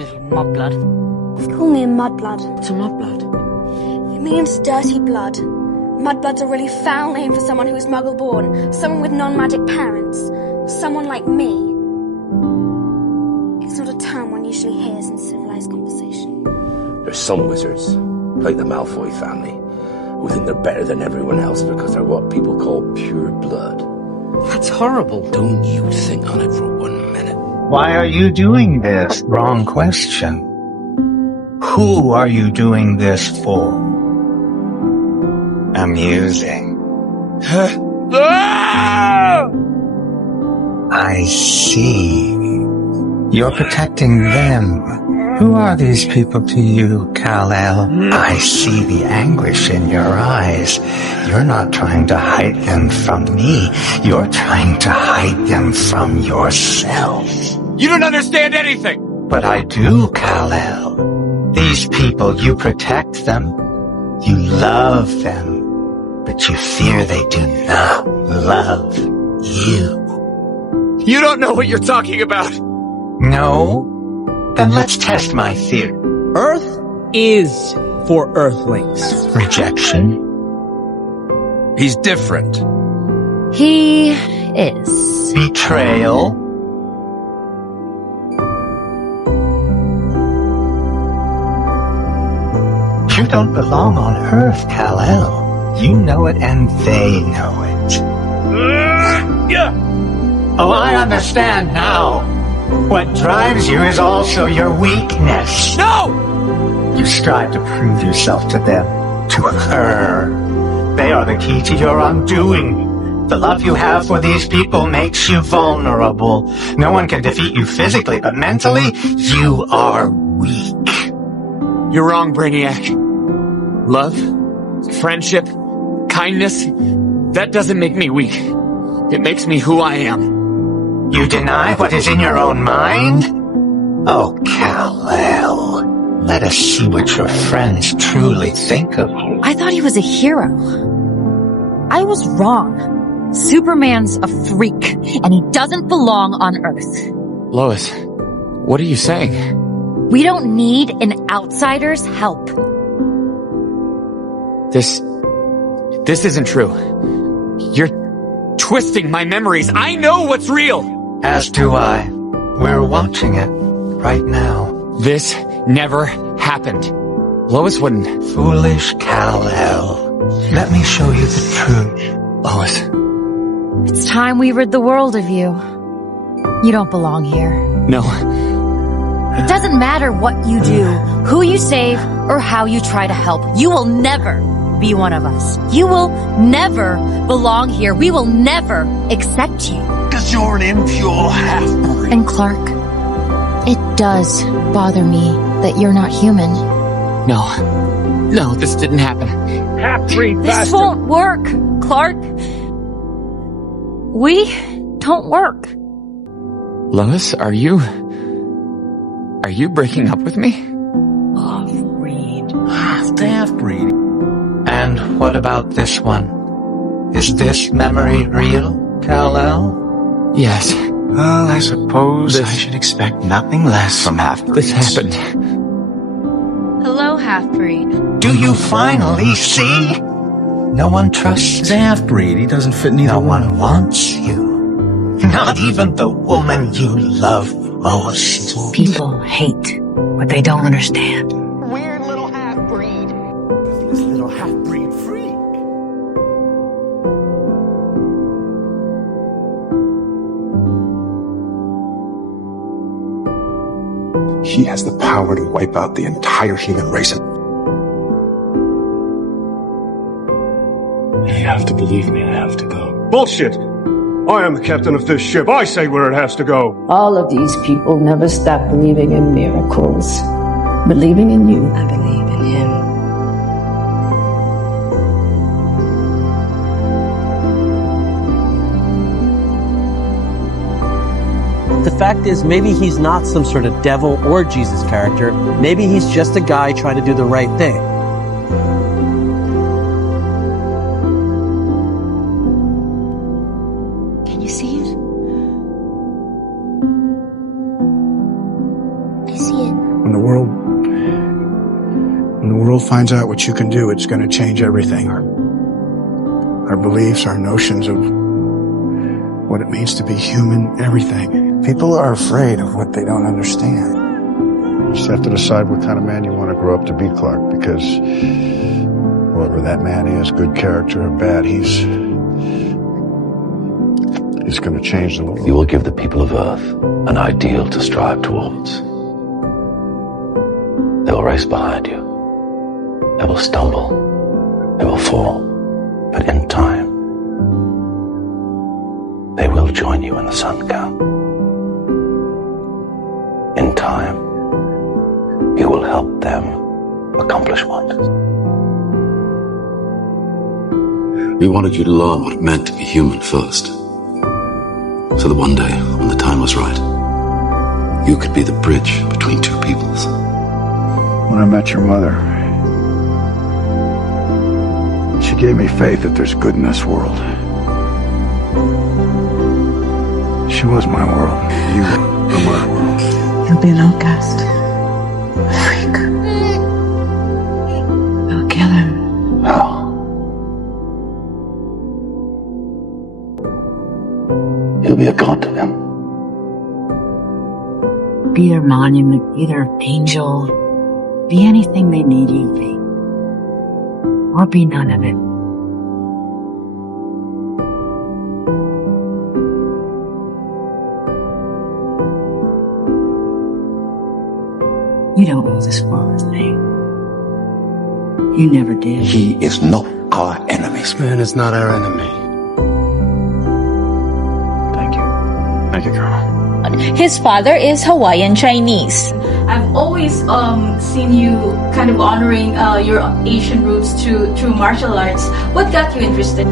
Mudblood. Call me a mudblood. What's a mudblood? It means dirty blood. Mudblood's a really foul name for someone who's muggle-born, someone with non-magic parents, someone like me. It's not a term one usually hears in civilized conversation. There's some wizards, like the Malfoy family, who think they're better than everyone else because they're what people call pure blood. That's horrible. Don't you think on it for 1 minute. Why are you doing this? Wrong question. Who are you doing this for? Amusing. I see. You're protecting them. Who are these people to you, Kal-El? I see the anguish in your eyes. You're not trying to hide them from me. You're trying to hide them from yourself. You don't understand anything! But I do, Kal-El. These people, you protect them. You love them. But you fear they do not love you. You don't know what you're talking about! No? Then let's test my theory. Earth is for Earthlings. Rejection? He's different. He is. Betrayal? You don't belong on Earth, Kal-El. You know it and they know it. Oh, I understand now. What drives you is also your weakness. No! You strive to prove yourself to them, to her. They are the key to your undoing. The love you have for these people makes you vulnerable. No one can defeat you physically, but mentally, you are weak. You're wrong, Brainiac. Love, friendship, kindness, that doesn't make me weak. It makes me who I am. You deny what is in your own mind? Oh, Kal-El. Let us see what your friends truly think of you. I thought he was a hero. I was wrong. Superman's a freak, and he doesn't belong on Earth. Lois, what are you saying? We don't need an outsider's help. This isn't true. You're twisting my memories. I know what's real! As do I. We're watching it right now. This never happened. Lois wouldn't. Foolish Kal-El. Let me show you the truth. Lois. It's time we rid the world of you. You don't belong here. No. It doesn't matter what you do, who you save, or how you try to help. You will never be one of us. You will never belong here. We will never accept you. Because you're an impure half-breed. And Clark, it does bother me that you're not human. No, this didn't happen. Half-breed This bastard. won't work, Clark. We don't work. Lois, are you breaking up with me? Half-breed. Half-breed. And what about this one? Is this memory real, Kal-El? Yes. Well, I suppose I should expect nothing less from half-breeds. This happened. Hello, half-breed. Do you finally see? No one trusts He's a half-breed. He doesn't fit neither No one. one wants you. Not even the woman you love most. People hate what they don't understand. Weird little half-breed. This little half-breed freak. He has the power to wipe out the entire human race. You have to believe me, I have to go. Bullshit! I am the captain of this ship. I say where it has to go. All of these people never stop believing in miracles. Believing in you. I believe in him. The fact is, maybe he's not some sort of devil or Jesus character. Maybe he's just a guy trying to do the right thing. Can you see it? I see it. When the world finds out what you can do, it's going to change everything. Our beliefs, our notions of what it means to be human, everything. People are afraid of what they don't understand. You just have to decide what kind of man you want to grow up to be, Clark, because whoever that man is, good character or bad, he's going to change the world. You will give the people of Earth an ideal to strive towards. They will race behind you. They will stumble. They will fall. But in time, they will join you in the sun count. In time, you will help them accomplish wonders. We wanted you to learn what it meant to be human first. So that one day, when the time was right, you could be the bridge between two peoples. When I met your mother, she gave me faith that there's good in this world. She was my world. You were my world. You'll be an outcast. A freak. They'll kill him. How? You'll be a god to them. Be their monument, be their angel, be anything they need you to be. Or be none of it. You don't know this world, thing. You never did. He is not our enemy. This man is not our enemy. Thank you. Thank you, Colonel. His father is Hawaiian Chinese. I've always seen you kind of honoring your Asian roots through martial arts. What got you interested?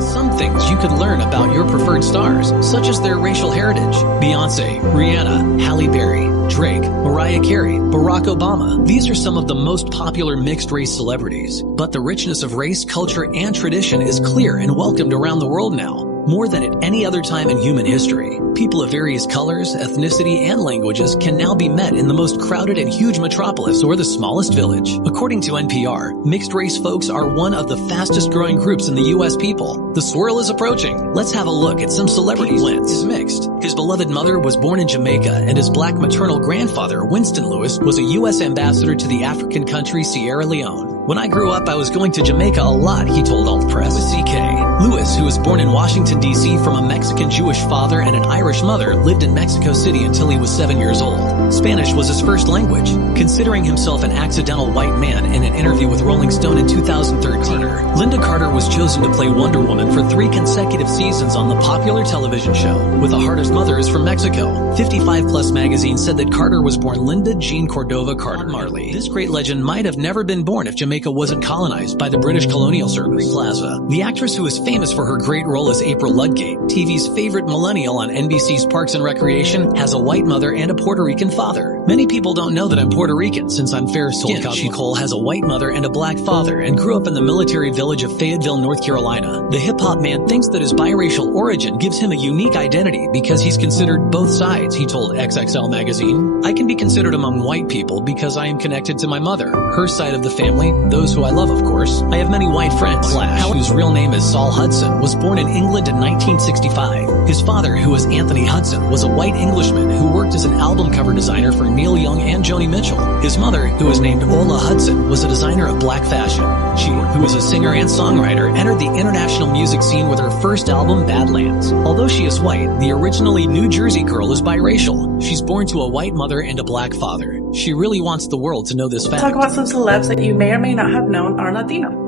Some things you could learn about your preferred stars, such as their racial heritage. Beyonce, Rihanna, Halle Berry, Drake, Mariah Carey, Barack Obama. These are some of the most popular mixed-race celebrities. But the richness of race, culture, and tradition is clear and welcomed around the world now. More than at any other time in human history, people of various colors, ethnicity, and languages can now be met in the most crowded and huge metropolis or the smallest village. According to NPR, mixed-race folks are one of the fastest-growing groups in the U.S. people. The swirl is approaching. Let's have a look at some celebrities. Lentz is mixed. His beloved mother was born in Jamaica, and his black maternal grandfather, Winston Lewis, was a U.S. ambassador to the African country Sierra Leone. When I grew up, I was going to Jamaica a lot, he told Alt Press. CK. Lewis, who was born in Washington, D.C. from a Mexican Jewish father and an Irish mother, lived in Mexico City until he was 7 years old. Spanish was his first language. Considering himself an accidental white man in an interview with Rolling Stone in 2013, Linda Carter was chosen to play Wonder Woman for 3 consecutive seasons on the popular television show. With a Hardest Mother is from Mexico. 55 Plus magazine said that Carter was born Linda Jean Cordova Carter Marley. This great legend might have never been born if Jamaica wasn't colonized by the British colonial service. Plaza. The actress who is famous for her great role as April Ludgate, TV's favorite millennial on NBC's Parks and Recreation, has a white mother and a Puerto Rican father. Many people don't know that I'm Puerto Rican since I'm fair-skinned. Cole has a white mother and a black father and grew up in the military village of Fayetteville, North Carolina. The hip-hop man thinks that his biracial origin gives him a unique identity because he's considered both sides, he told XXL magazine. I can be considered among white people because I am connected to my mother, her side of the family, those who I love, of course. I have many white friends. Flash, whose real name is Saul Hudson, was born in England in 1965. His father, who was Anthony Hudson, was a white Englishman who worked as an album cover designer for Neil Young and Joni Mitchell. His mother, who was named Ola Hudson, was a designer of black fashion. She, who is a singer and songwriter, entered the international music scene with her first album, Badlands. Although she is white, the originally New Jersey girl is biracial. She's born to a white mother and a black father. She really wants the world to know this fact. Talk about some celebs that you may or may not have known are Latino.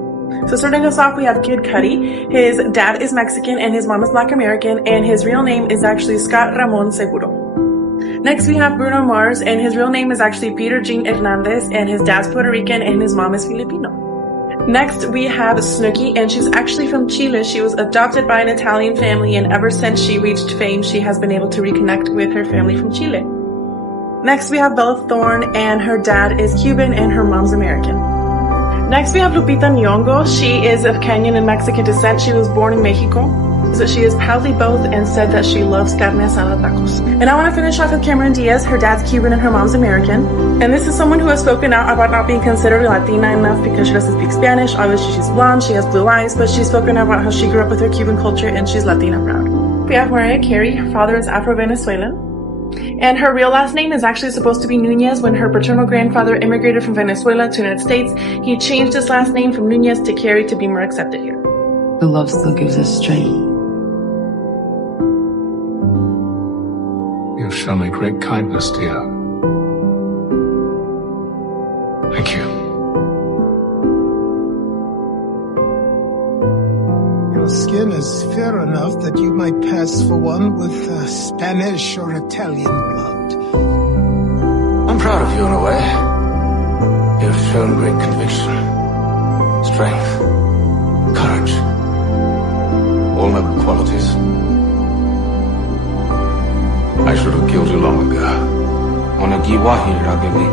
So starting us off, we have Kid Cudi. His dad is Mexican and his mom is Black American, and his real name is actually Scott Ramon Seguro. Next, we have Bruno Mars, and his real name is actually Peter Jean Hernandez, and his dad's Puerto Rican and his mom is Filipino. Next, we have Snooki, and she's actually from Chile. She was adopted by an Italian family, and ever since she reached fame, she has been able to reconnect with her family from Chile. Next, we have Bella Thorne, and her dad is Cuban and her mom's American. Next, we have Lupita Nyong'o. She is of Kenyan and Mexican descent. She was born in Mexico. that she is proudly both and said that she loves carne asada tacos. And I want to finish off with Cameron Diaz. Her dad's Cuban and her mom's American. And this is someone who has spoken out about not being considered Latina enough because she doesn't speak Spanish. Obviously, she's blonde, she has blue eyes, but she's spoken about how she grew up with her Cuban culture and she's Latina proud. We have Mariah Carey. Her father is Afro-Venezuelan. And her real last name is actually supposed to be Nunez. When her paternal grandfather immigrated from Venezuela to the United States, he changed his last name from Nunez to Carey to be more accepted here. The love still gives us strength. You've shown me great kindness, dear. Thank you. Your skin is fair enough that you might pass for one with Spanish or Italian blood. I'm proud of you in a way. You've shown great conviction, strength, courage. All noble qualities. I should have killed you long ago. When I get here, I'll give you